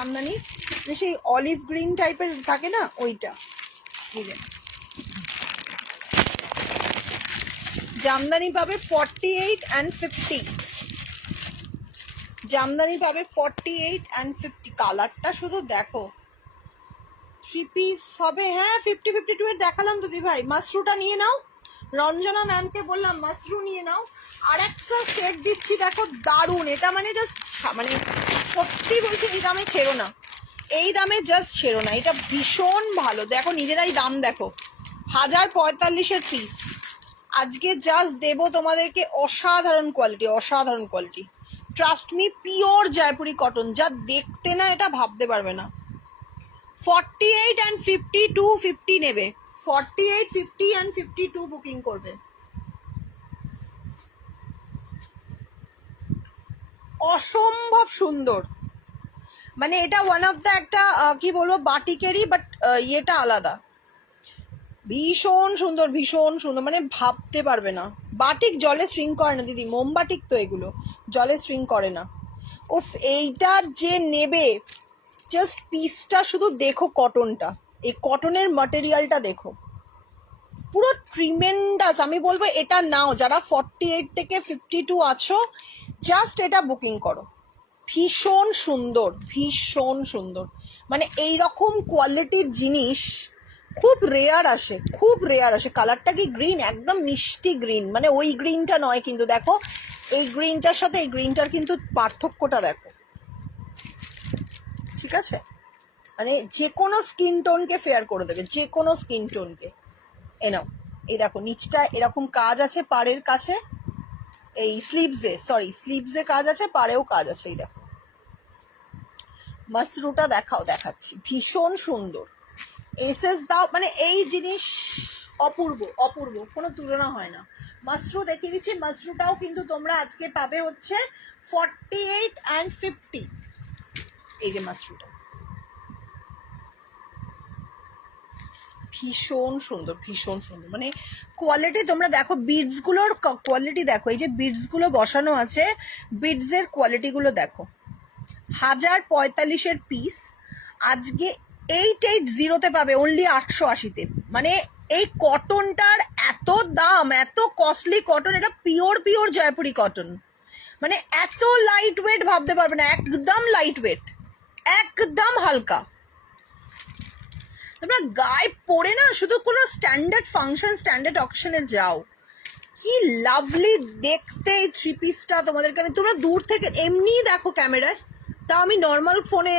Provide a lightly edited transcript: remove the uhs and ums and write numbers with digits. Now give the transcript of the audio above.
জামদানি, সেই olive green টাইপের থাকে না ওইটা। এই যে জামদানি পাবে 48 and 50, জামদানি পাবে 48 and 50। কালারটা শুধু দেখো, 3 পিস হবে। হ্যাঁ 50-52 এর দেখালাম তো দি ভাই। মাশরুটা নিয়ে নাও, রঞ্জনা ম্যামকে বললাম মাশরু নিয়ে নাও। আর একটা সেট দিচ্ছি দেখো, দারুণ এটা, মানে জাস্ট মানে সত্যি বলছি এই দামে ছেড়ো না, এই দামে জাস্ট ছেড়ো না, এটা ভীষণ ভালো। দেখো নিজেরাই দাম দেখো, 1045-এর পিস। আজকে জাস্ট দেবো তোমাদেরকে অসাধারণ কোয়ালিটি, অসাধারণ quality, trust me, pure Jaipuri cotton, যা দেখতে না এটা ভাবতে পারবে না। 48 and 50, 250 নেবে, 48, 50 and 52 বুকিং করবে। অসম্ভব সুন্দর, মানে এটা ওয়ান অফ দ্য একটা কি বলবো বাটিকেরই, বাট ইয়েটা আলাদা, ভীষণ সুন্দর, ভীষণ সুন্দর, মানে ভাবতে পারবে না। বাটিক জলে স্ট্রিং করে না দিদি, মোমবাটিক তো এগুলো, জলে স্ট্রিং করে না। উফ, এইটা যে নেবে জাস্ট পিসটা শুধু দেখো, কটনটা, এই কটনের ম্যাটেরিয়ালটা দেখো, পুরো ট্রিমেন্ডাস। আমি বলবো এটা নাও, যারা 48 থেকে 52 আছো, জাস্ট এটা বুকিং করো। ভীষণ সুন্দর, ভীষণ সুন্দর, মানে এই রকম কোয়ালিটির জিনিস খুব রেয়ার আসে, খুব রেয়ার আসে। কালারটা কি গ্রিন, একদম মিষ্টি গ্রিন, মানে ওই গ্রিনটা নয় কিন্তু, দেখো এই গ্রিনটার সাথে এই গ্রিনটার কিন্তু পার্থক্যটা দেখো, ঠিক আছে? মানে যে কোনো স্কিন টোনকে ফেয়ার করে দেবে, যে কোনো স্কিন টোনকে। এ নাও, এই দেখো নিচটা এরকম কাজ আছে পাড়ের কাছে, এই স্লিভসে, সরি স্লিভসে কাজ আছে, পাড়েও কাজ আছে। এই দেখো মাশরুটা দেখাও, দেখাচ্ছি, ভীষণ সুন্দর। এসএস দাও, মানে এই জিনিস অপূর্ব, অপূর্ব, কোনো তুলনা হয় না। মাশরু দেখিয়ে দিচ্ছি, মাশরুটাও কিন্তু তোমরা আজকে পাবে হচ্ছে 48 and 50। এই যে মাশরুটা ভীষণ সুন্দর, ভীষণ সুন্দর, মানে কোয়ালিটি তোমরা দেখো, বিডস গুলোর কোয়ালিটি দেখো, এই যে বিডস গুলো বসানো আছে, বিডস এর কোয়ালিটি গুলো দেখো। 1045-এর পিস, আজকে 880-তে পাবে অনলি 880-তে। মানে এই কটনটার এত দাম, এত কস্টলি কটন, এটা পিওর পিওর জয়পুরি কটন, মানে এত লাইট ওয়েট ভাবতে পারবে না, একদম লাইট ওয়েট, একদম হালকা। তোমরা গায়ে পরে না শুধু কোনো স্ট্যান্ডার্ড ফাংশন, স্ট্যান্ডার্ড অকেশনে যাও, কি লাভলি দেখতে এই 3 পিসটা তোমাদেরকে। আমি তোমরা দূর থেকে এমনি দেখো ক্যামেরায়, তাও আমি নর্মাল ফোনে